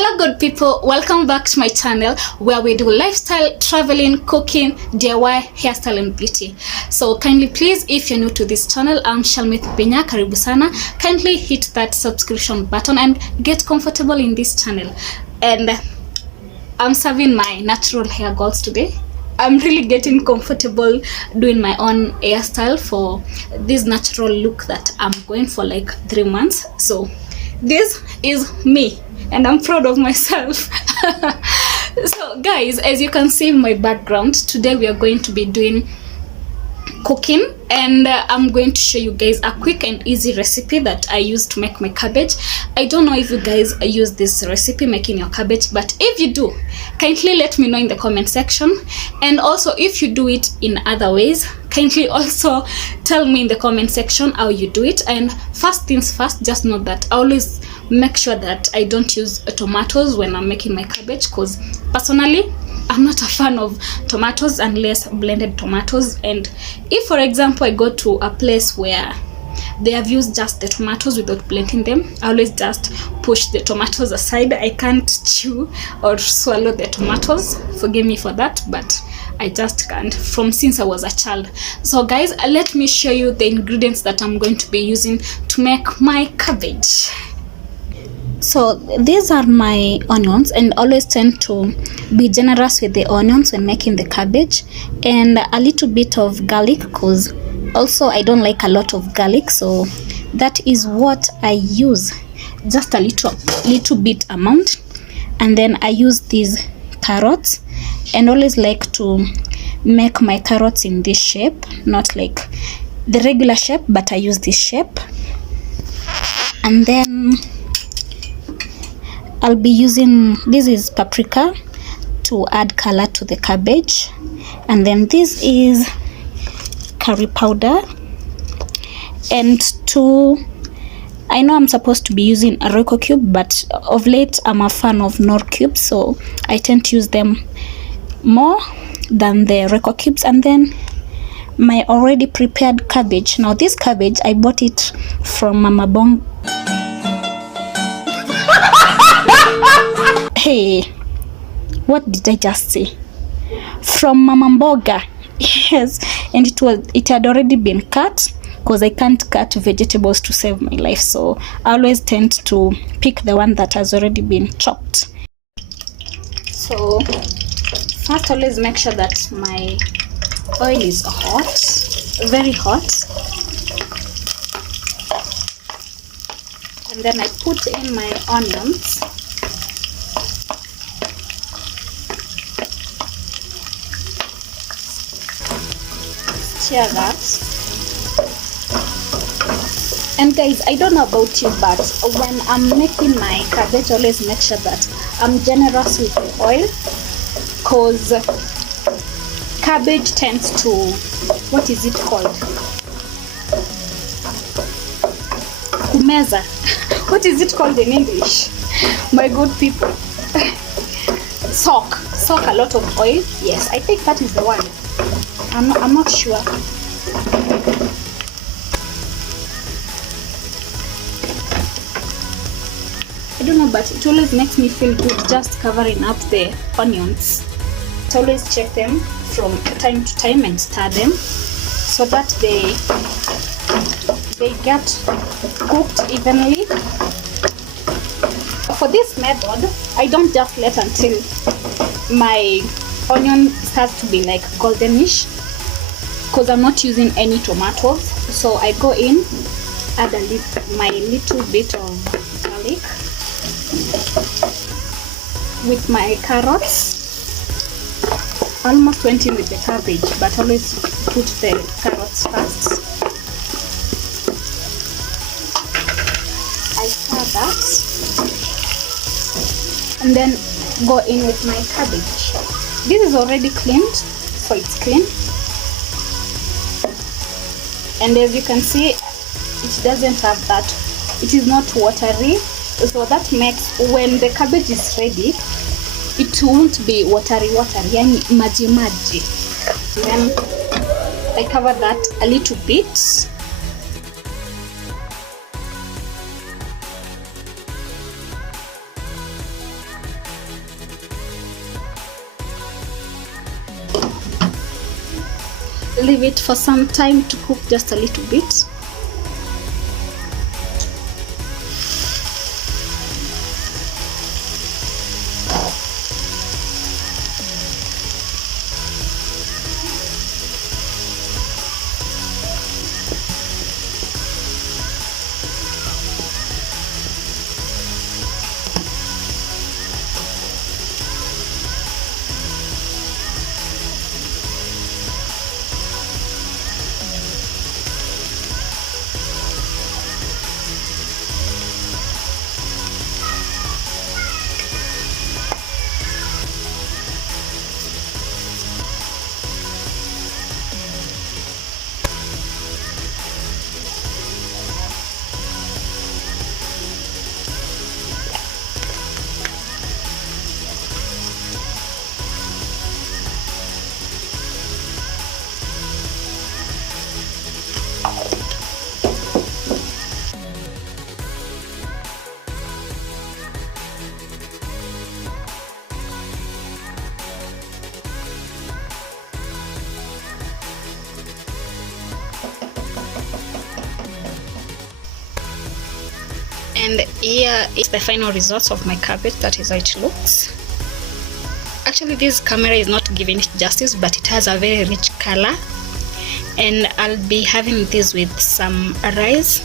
Hello good people, welcome back to my channel where we do lifestyle, traveling, cooking, DIY, hairstyle and beauty. So kindly please, if you're new to this channel, I'm Shalmith Benya, karibu sana. Kindly hit that subscription button and get comfortable in this channel. And I'm serving my natural hair goals today. I'm really getting comfortable doing my own hairstyle for this natural look that I'm going for like 3 months. So this is me and I'm proud of myself. So guys, as you can see in my background, today we are going to be doing cooking, and I'm going to show you guys a quick and easy recipe that I use to make my cabbage. I don't know if you guys use this recipe making your cabbage, but if you do, kindly let me know in the comment section. And also if you do it in other ways, kindly also tell me in the comment section how you do it. And first things first, just note that I always make sure that I don't use tomatoes when I'm making my cabbage, because personally I'm not a fan of tomatoes unless blended tomatoes. And if for example I go to a place where they have used just the tomatoes without blending them, I always just push the tomatoes aside. I can't chew or swallow the tomatoes, forgive me for that, but I just can't, from since I was a child. So guys, let me show you the ingredients that I'm going to be using to make my cabbage. So these are my onions, and always tend to be generous with the onions when making the cabbage, and a little bit of garlic, because also I don't like a lot of garlic, so that is what I use, just a little bit amount. And then I use these carrots, and always like to make my carrots in this shape, not like the regular shape, but I use this shape. And then I'll be using, this is paprika to add color to the cabbage, and then this is curry powder, and I know I'm supposed to be using a Royco cube, but of late I'm a fan of Knorr cubes, so I tend to use them more than the Royco cubes. And then my already prepared cabbage. Now this cabbage, I bought it from Mama Bong. Hey, what did I just say? From Mama Mboga. Yes, and it had already been cut, because I can't cut vegetables to save my life, so I always tend to pick the one that has already been chopped. So first, always make sure that my oil is hot, very hot, and then I put in my onions. Stir that. And guys, I don't know about you, but when I'm making my cabbage, always make sure that I'm generous with the oil, because cabbage tends to, what is it called? Kumeza. What is it called in English? My good people. Soak a lot of oil. Yes, I think that is the one. I'm not sure. I don't know, but it always makes me feel good just covering up the onions. I always check them from time to time and stir them so that they get cooked evenly. For this method, I don't just let until my onion starts to be like goldenish, because I'm not using any tomatoes. So I go in, add my little bit of garlic with my carrots. Almost went in with the cabbage, but always put the carrots first. I stir that, and then go in with my cabbage. This is already cleaned, so it's clean. And as you can see, it doesn't have that, it is not watery, so that makes, when the cabbage is ready, it won't be watery, yani maji. Then I cover that a little bit. leave it for some time to cook just a little bit. And here is the final result of my cabbage. That is how it looks. Actually, this camera is not giving it justice, but it has a very rich color. And I'll be having this with some rice.